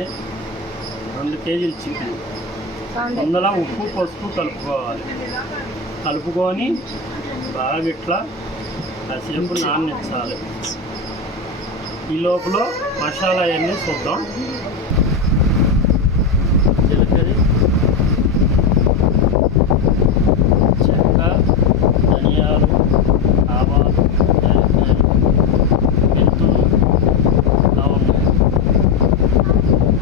వేసుకోవాలి. 2 కేజీలు చికెన్. అందులో ఉప్పు పసుపు కలుపుకొని బాగా ఇట్లా కాసేపు నాననిచ్చాలి. ఈ లోపల మసాలా అవన్నీ చూద్దాం. జీలకర్ర, చెక్క, ధనియాలు, ఆవాలు, యాలక్కాయలు, మెంతులు, లవంగాలు.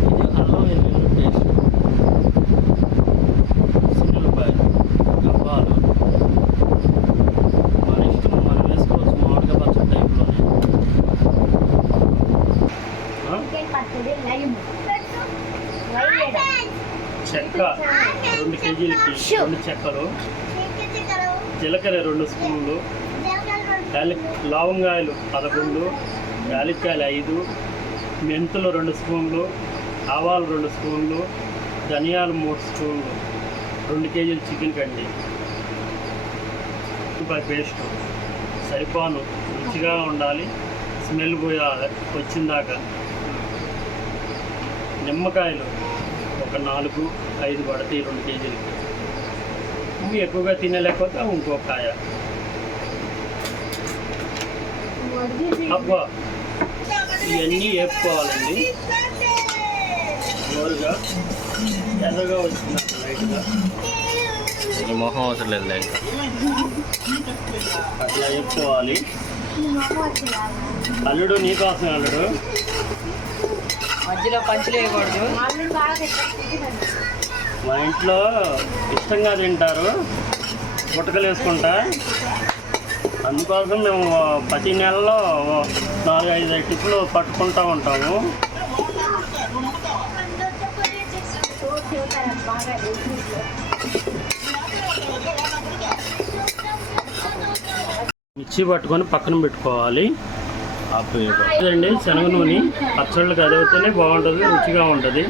ఇది అల్లం వెల్లుల్లి పేస్ట్, ఉల్లిపాయలు, అబ్బాలు. మన ఇష్టం, మనం వేసుకోవచ్చు మామిడిగా పచ్చడి టైప్లోనే. చెక్క 2 కేజీలకి 2 చెక్కలు, జీలకర్ర 2 స్పూన్లు, లవంగాయలు 11, యాలక్కాయలు 5, మెంతులు 2 స్పూన్లు, ఆవాలు 2 స్పూన్లు, ధనియాలు 3 స్పూన్లు. 2 కేజీలు చికెన్ కండి. ఉల్లిపాయ పేస్ట్ సరిపోను, రుచిగా ఉండాలి, స్మెల్ వచ్చిందాక. నిమ్మకాయలు ఒక 4-5 పడతాయి 2 కేజీలకి. ఇవి ఎక్కువగా తినలేకపోతే ఇంకో కాయ. అబ్బా, ఇవన్నీ వేపుకోవాలండి. జోరుగా ఎర్రగా వచ్చింది లైట్గా. ఈ మొహం అవసరం లేదు లైట్ అట్లా వేపుకోవాలి. అల్లుడు నీకోసం, అల్లుడు మధ్యలో పంచులు వేయకూడదు. మా ఇంట్లో ఇష్టంగా తింటారు పుట్టకలు వేసుకుంటా. అందుకోసం మేము ప్రతి నెలలో 4-5 టిప్పులు పట్టుకుంటూ ఉంటాము. మిర్చి పట్టుకొని పక్కన పెట్టుకోవాలి. అదండి శనగ నూనె పచ్చళ్ళకి అది అయితేనే బాగుంటుంది, రుచిగా ఉంటుంది.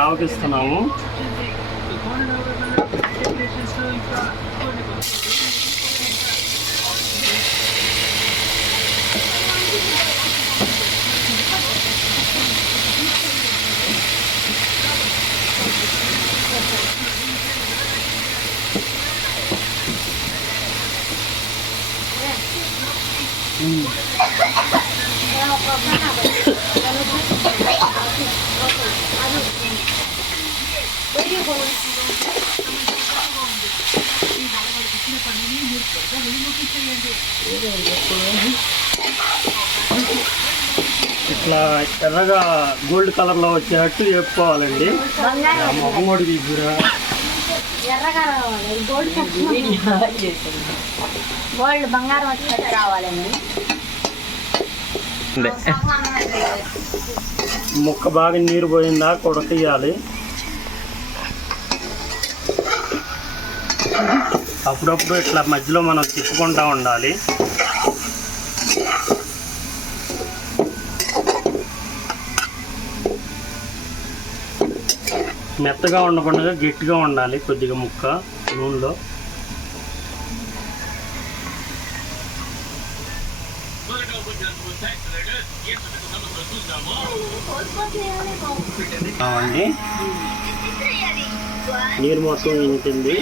ఆవకిస్తున్నాము. ఇట్లా ఎర్రగా గోల్డ్ కలర్లో వచ్చేటట్టు వేపుకోవాలండి. మొహం కూడా తీసుకురా. గోల్డ్ బంగారం వచ్చేటట్టు రావాలండి. ముక్క బాగా నీరు పోయిందా కొడతీయాలి. అప్పుడప్పుడు ఇట్లా మధ్యలో మనం తిప్పుకుంటూ ఉండాలి. మెత్తగా ఉండకుండా గట్టిగా ఉండాలి కొద్దిగా ముక్క నూనెలో. కావండి, నీరు మొత్తం ఇంకింది.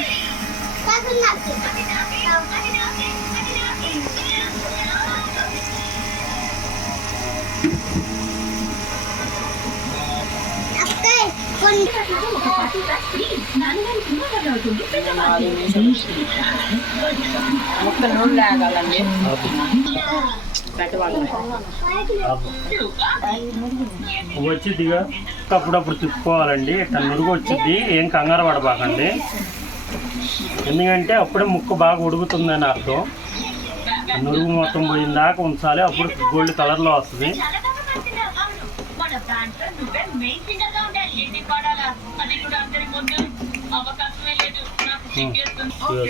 మొక్క నూనె లాగాలండి. వచ్చిద్దిగా అప్పుడప్పుడు తిప్పుకోవాలండి. ఇట్లా నురుగు వచ్చింది, ఏం కంగారు పడబాకండి. ఎందుకంటే అప్పుడే ముక్క బాగా ఉడుకుతుందని అర్థం. నురుగు మొత్తం పోయిన దాకా ఉంచాలి, అప్పుడు గోల్డ్ కలర్లో వస్తుంది.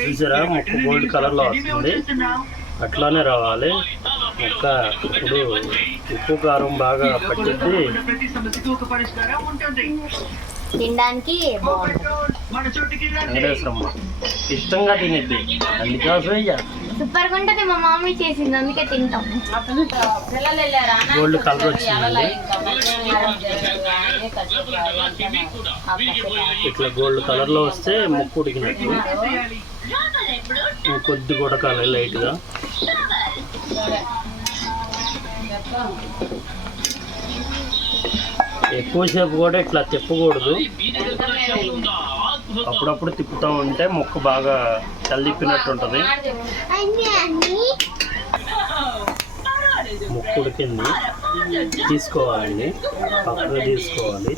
చూసారా, ముక్క గోల్డ్ కలర్లో వస్తుంది. అట్లానే రావాలి ముక్క. ఇప్పుడు ఉప్పు కారం బాగా పట్టింది, తినడానికి వెంకటేశ్వరమ్మ ఇష్టంగా తినేది. అందుకోసమే సూపర్ గా ఉంటది, మా మమ్మీ చేసింది అందుకే తింటాం. పిల్లలు వెళ్ళారా గోల్డ్ కలర్ వచ్చిందండి. ఇట్లా గోల్డ్ కలర్ లో వస్తే ముక్కు ఉడికినట్టు. కొద్ది ఉడకాలి లైట్ గా. ఎక్కువసేపు కూడా ఇట్లా తిప్పకూడదు, అప్పుడప్పుడు తిప్పుతూ ఉంటే ముక్క బాగా చల్లిప్పినట్టు ఉంటుంది. ముక్క ఉడికింది, తీసుకోవాలండి, పక్కగా తీసుకోవాలి.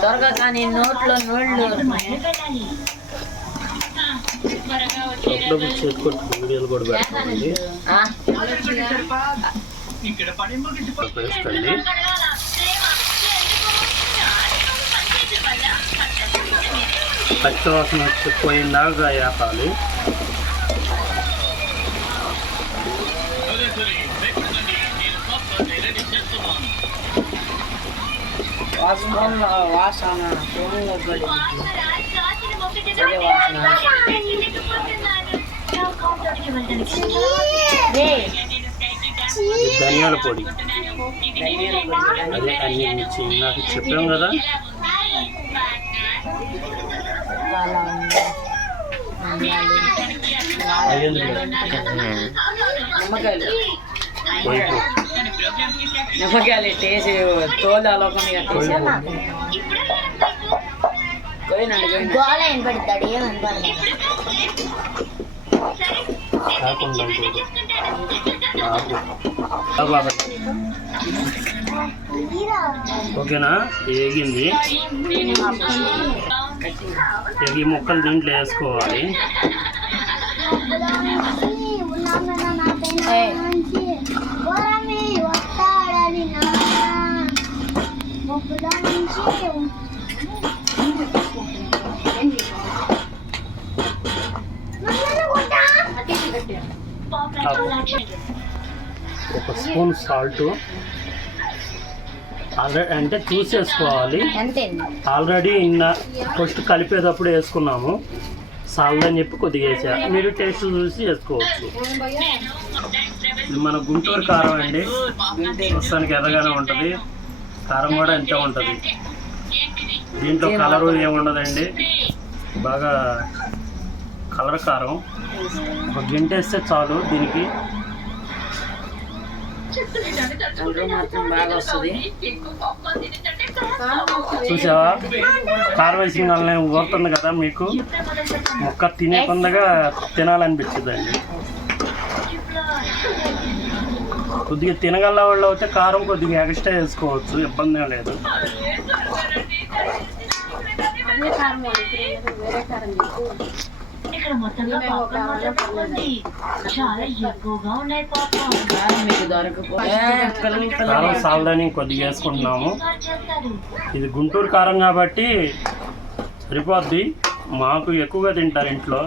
త్వరగా కానీ నోట్లో నోళ్ళు అప్పుడప్పుడు చేతి కొట్టు వీడియోలు కూడా పెడతామండి. వేస్తండి. పచ్చివాసన వచ్చి పోయిందాకా వేపాలి. ధనియాల పొడి, అదే అన్ని నాకు చెప్పాం కదా. నిమ్మకాయలు టేసి తోలు అలోకుండా గోళ వినపడతాడు, ఏమనుకోండి. ఓకేనా, ఏగింది. ఈ ముక్కలు దీంట్లో వేసుకోవాలి. ఒక స్పూన్ సాల్ట్ అంటే చూసేసుకోవాలి. ఆల్రెడీ ఫస్ట్ కలిపేటప్పుడు వేసుకున్నాము, సాల్ట్ అని చెప్పి కొద్దిగా వేసా. మీరు టేస్ట్ చూసి వేసుకోవచ్చు. ఇది మన గుంటూరు కారం అండి, ప్రస్తుతానికి ఎర్రగానే ఉంటుంది. కారం కూడా ఎంతే ఉంటుంది. దీంట్లో కలరు ఏముండదండి, బాగా కలర్ కారం. ఒక గింట వేస్తే చాలు దీనికి. బాగా వస్తుంది. చూసావా, కారం వేసిన వాళ్ళని ఊరుతుంది కదా, మీకు మొక్క తినేకుండగా తినాలనిపించిందండి. కొద్దిగా తినగల వాళ్ళు అయితే కారం కొద్దిగా ఎక్స్ట్రా వేసుకోవచ్చు, ఇబ్బంది ఏం లేదు. కారం సాల్దని కొద్దిగా వేసుకుంటున్నాము. ఇది గుంటూరు కారం కాబట్టి సరిపోద్ది. మాకు ఎక్కువగా తింటారు ఇంట్లో.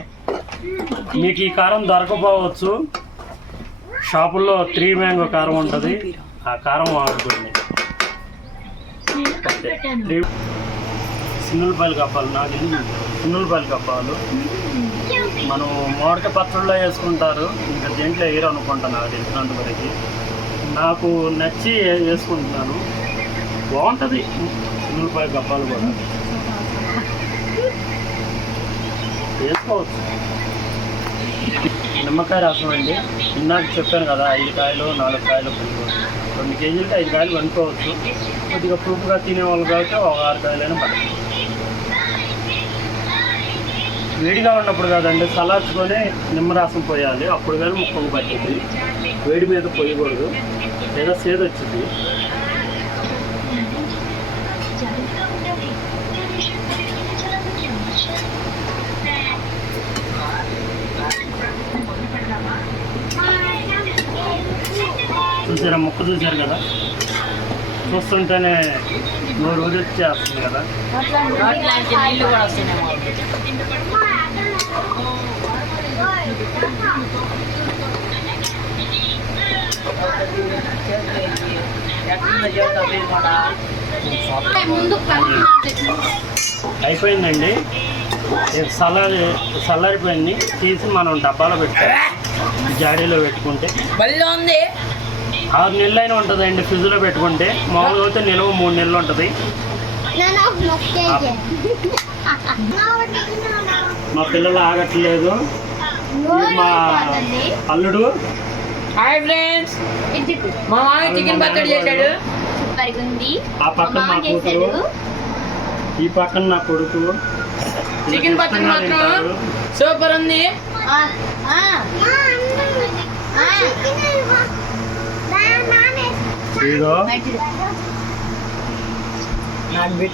మీకు ఈ కారం దొరకపోవచ్చు, షాపుల్లో 3 మ్యాంగో కారం ఉంటుంది, ఆ కారం వాడుకోండి. సిన్నులపాయలు కప్పాలు, నాకు సిన్నులపాయలు కప్పాలు మనం మామిడికాయ పచ్చళ్ళలో వేసుకుంటారు, ఇంకా దేంట్లో వేయరు అనుకుంటా నాకు తెలిసినంత వరకు. నాకు నచ్చి వేసుకుంటున్నాను, బాగుంటుంది సిన్నులపాయ కప్పాలు కూడా వేసుకోవచ్చు. నిమ్మకాయ రసం అండి, ఇందాక చెప్పాను కదా, 5 కాయలు 4 కాయలు 2 కేజీలకి 5 కాయలు వండుకోవచ్చు. కొద్దిగా పులుపుగా తినేవాళ్ళు కాబట్టి ఒక 6 కాయలైనా పడుతుంది. వేడిగా ఉన్నప్పుడు కాదండి, చల్లార్చుకొని నిమ్మరసం పోయాలి, అప్పుడు కానీ ముక్కకు పట్టింది. వేడి మీద పోయకూడదు, లేదా సేదు వచ్చింది. చూసారా, ముక్క చూసారు కదా, చూస్తుంటేనే నోరు ఊరొచ్చేస్తుంది కదా. నీళ్ళు కూడా వస్తున్నాయి. అయిపోయిందండి. చల్లారిపోయింది తీసి మనం డబ్బాలో పెట్టాలి, జాడీలో పెట్టుకుంటే బల్లో ఉంది. 6 నెలలు అయినా ఉంటుందండి ఫ్రిడ్జ్లో పెట్టుకుంటే. మామూలుగా అయితే నిల్వ 3 నెలలు ఉంటుంది. మా పిల్లలు ఆగట్లేదు. ఇది మా అల్లుడు. హాయ్ ఫ్రెండ్స్, మా మామ చికెన్ పచ్చడి చేశాడు. ఆ పక్కన మా కూతురు, ఈ పక్కన నా కొడుకు. చికెన్ పచ్చడి మాత్రం సూపర్ ఉంది. ఇదిగో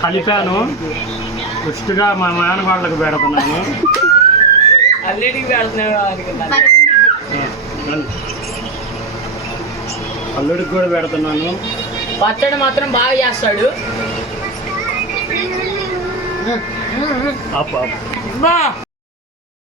కలిపాను, పుష్టిగా మా మేనగాళ్ళకి పెడుతున్నాను. అల్లుడికి పెడుతున్నాడు అనుకున్నాను. అల్లుడికి కూడా పెడుతున్నాను. పచ్చడి మాత్రం బాగా చేస్తాడు. అప్